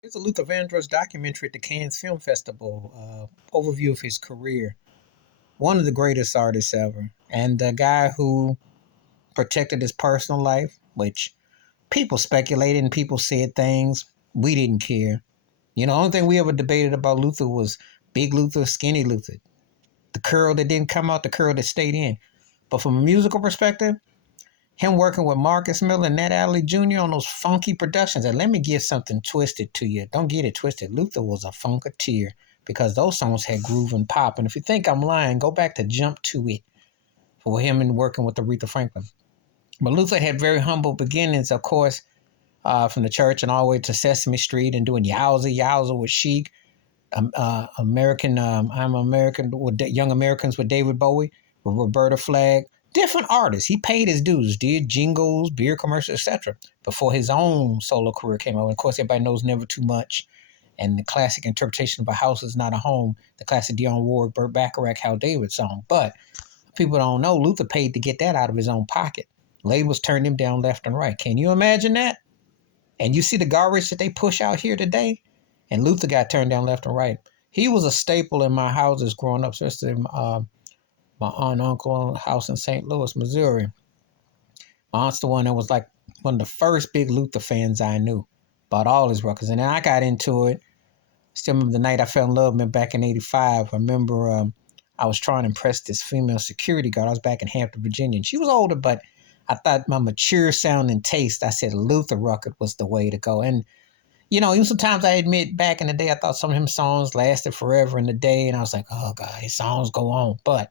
There's a Luther Vandross documentary at the Cannes Film Festival, overview of his career. One of the greatest artists ever. And the guy who protected his personal life, which people speculated and people said things. We didn't care. The only thing we ever debated about Luther was big Luther, skinny Luther. The curl that didn't come out, the curl that stayed in. But from a musical perspective, him working with Marcus Miller and Nat Adderley Jr. on those funky productions. And let me give something twisted to you. Don't get it twisted. Luther was a funketeer because those songs had groove and pop. And if you think I'm lying, go back to Jump to It for him and working with Aretha Franklin. But Luther had very humble beginnings, of course, from the church and all the way to Sesame Street and doing Yowza Yowza with Chic, I'm American with Young Americans with David Bowie, with Roberta Flack, different artists. He paid his dues, did jingles, beer commercials, etc. before his own solo career came out. And of course, everybody knows Never Too Much and the classic interpretation of A House Is Not a Home, the classic Dionne Warwick, Burt Bacharach, Hal David song. But people don't know Luther paid to get that out of his own pocket. Labels turned him down left and right. Can you imagine that? And you see the garbage that they push out here today? And Luther got turned down left and right. He was a staple in my houses growing up, especially my aunt and uncle house in St. Louis, Missouri. My aunt's the one that was like one of the first big Luther fans I knew. Bought all his records. And then I got into it. Still remember the night I fell in love with him back in 85. I remember I was trying to impress this female security guard. I was back in Hampton, Virginia. And she was older, but I thought my mature sounding taste, I said Luther record was the way to go. And even sometimes I admit back in the day, I thought some of him songs lasted forever in the day. And I was like, oh, God, his songs go on. But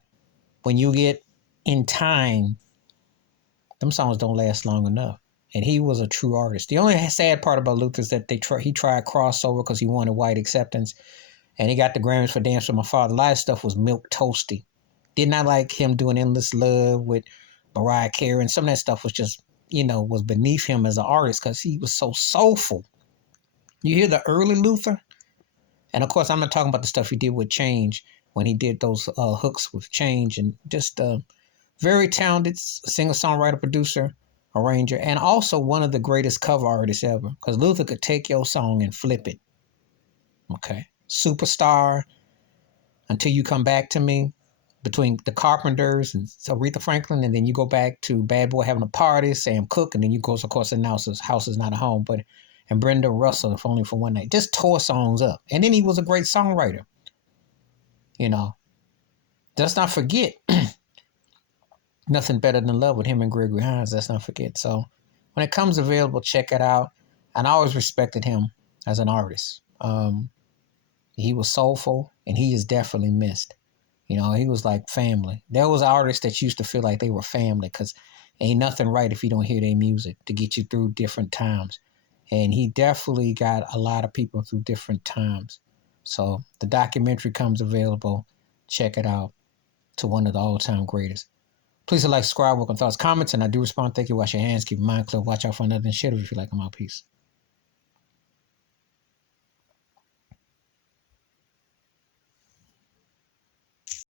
when you get in time, them songs don't last long enough. And he was a true artist. The only sad part about Luther is that he tried crossover because he wanted white acceptance. And he got the Grammys for Dance with My Father. A lot of stuff was milk toasty. Did not like him doing Endless Love with Mariah Carey. And some of that stuff was just, was beneath him as an artist because he was so soulful. You hear the early Luther? And of course, I'm not talking about the stuff he did with Change when he did those hooks with Change, and just very talented singer, songwriter, producer, arranger, and also one of the greatest cover artists ever. Because Luther could take your song and flip it. Okay. Superstar, Until You Come Back to Me, between the Carpenters and Aretha Franklin, and then you go back to Bad Boy Having a Party, Sam Cooke, and then you go, of course, announces House Is Not a Home, and Brenda Russell, If Only for One Night. Just tore songs up. And then he was a great songwriter. Let's not forget, Nothing Better Than Love with him and Gregory Hines. Let's not forget. So when it comes available, check it out. And I always respected him as an artist. He was soulful, and he is definitely missed. He was like family. There was artists that used to feel like they were family because ain't nothing right if you don't hear their music to get you through different times. And he definitely got a lot of people through different times. So the documentary comes available. Check it out. To one of the all-time greatest. Please like, subscribe, welcome thoughts, comments, and I do respond. Thank you. Wash your hands, keep your mind clear, watch out for another shit if you like them out. Peace.